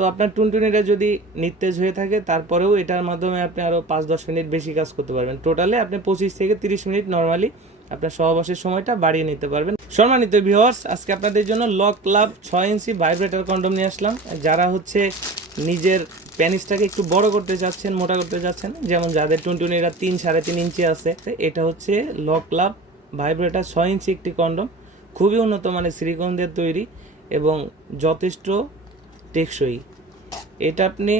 তো আপনার টুনটুনিটা যদি নিস্তেজ হয়ে থাকে তারপরেও এটার মাধ্যমে আপনি আরও 5-10 মিনিট বেশি কাজ করতে পারবেন। টোটালে আপনি 25 থেকে 30 মিনিট নর্মালি আপনার সহবাসের সময়টা বাড়িয়ে নিতে পারবেন। সম্মানিত ভিউয়ার্স, আজকে আপনাদের জন্য লক লাভ 6 ইঞ্চি ভাইব্রেটর কন্ডম নিয়ে আসলাম। যারা হচ্ছে নিজের প্যানিসটাকে একটু বড় করতে চাচ্ছেন, মোটা করতে চাচ্ছেন, যেমন যাদের টুনটুনিরা 3-3.5 ইঞ্চি আছে, এটা হচ্ছে লক লাভ ভাইব্রেটর 6 ইঞ্চি একটি কন্ডম। খুবই উন্নত মানের সিলিকন দিয়ে তৈরি এবং যথেষ্ট টেকসই। এটা আপনি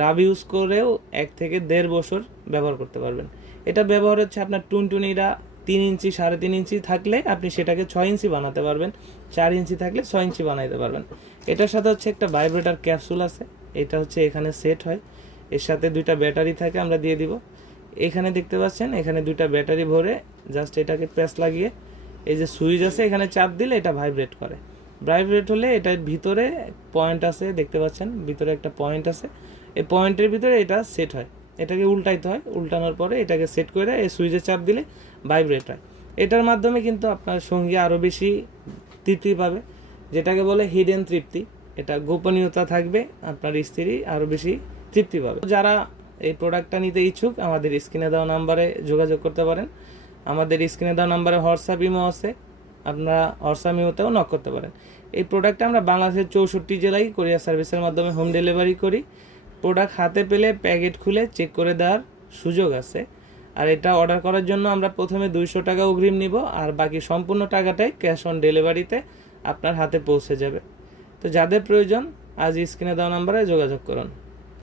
রাব ইউজ করেও 1 থেকে 1.5 বছর ব্যবহার করতে পারবেন। এটা ব্যবহার হচ্ছে আপনার টুনটুনিরা 3 ইঞ্চি 3.5 ইঞ্চি থাকলে আপনি সেটাকে 6 ইঞ্চি বানাতে পারবেন, 4 ইঞ্চি থাকলে 6 ইঞ্চি বানাইতে পারবেন। এটার সাথে হচ্ছে একটা ভাইব্রেটর ক্যাপসুল আছে, এটা হচ্ছে এখানে সেট হয়, এর সাথে 2টা ব্যাটারি থাকে, আমরা দিয়ে দিব। এখানে দেখতে পাচ্ছেন এখানে 2টা ব্যাটারি ভরে জাস্ট এটাকে প্রেস লাগিয়ে এই যে সুইচ আছে এখানে চাপ দিলে এটা ভাইব্রেট করে। ভাইব্রেট হলে এটার ভিতরে পয়েন্ট আছে, দেখতে পাচ্ছেন ভিতরে একটা পয়েন্ট আছে, এই পয়েন্টের ভিতরে এটা সেট হয়। এটাকে উল্টাইতে হয়, উল্টানোর পরে এটাকে সেট করে এই সুইচে চাপ দিলে ভাইব্রেট হয়। এটার মাধ্যমে কিন্তু আপনার সঙ্গী আরও বেশি তৃপ্তি পাবে, যেটাকে বলে হিডেন তৃপ্তি। এটা গোপনীয়তা থাকবে, আপনার স্ত্রী আরও বেশি তৃপ্তি পাবে। যারা এই প্রোডাক্টটা নিতে ইচ্ছুক আমাদের স্ক্রিনে দেওয়া নাম্বারে যোগাযোগ করতে পারেন। আমাদের স্ক্রিনে দেওয়া নাম্বারে হোয়াটসঅ্যাপ ইমো আছে, আপনারা হোয়াটসঅ্যাপ ইমোতেও নক করতে পারেন। এই প্রোডাক্টটা আমরা বাংলাদেশের 64 জেলায় কোরিয়ার সার্ভিসের মাধ্যমে হোম ডেলিভারি করি। প্রোডাক্ট হাতে পেলে প্যাকেট খুলে চেক করে দেওয়ার সুযোগ আছে। আর এটা অর্ডার করার জন্য আমরা প্রথমে 200 টাকা অগ্রিম নিব, আর বাকি সম্পূর্ণ টাকাটাই ক্যাশ অন ডেলিভারিতে আপনার হাতে পৌঁছে যাবে। তো যাদের প্রয়োজন আজ স্ক্রিনে দেওয়া নাম্বারে যোগাযোগ করুন।